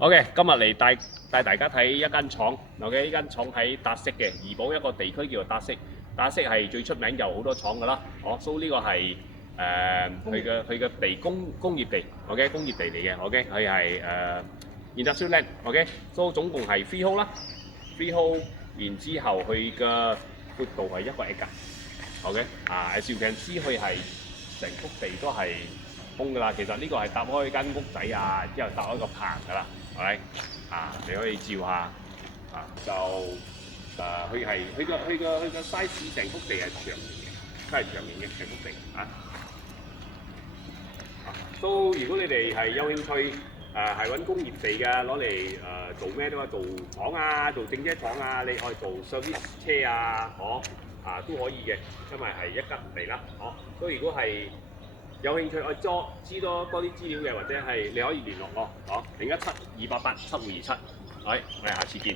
OK，今日嚟帶大家睇一間廠。OK，呢間廠喺達色嘅怡保一個地區叫做達色。達色係最出名有好多廠㗎啦。所以呢個係佢嘅工業地。OK， 工業地嚟嘅。OK， 佢係industrial land。OK， 所以總共係 freehold 啦，freehold， 然之後佢嘅闊度係1個 acre。OK， as you can see， 佢係成幅地都係空㗎啦。其實呢個係搭開間屋仔啊，之後搭開個棚㗎啦。係你可以照下就佢個 size 成幅地係長面嘅，都係長面嘅成幅地都如果你哋係有興趣係揾工業地嘅，攞嚟做咩都話做廠啊，做整車廠啊，你可以做 service 車啊，都可以嘅，因為係一級地啦，所以如果係有興趣我知多啲資料嘅，或者係你可以聯絡我，017-288-7527，我哋下次見。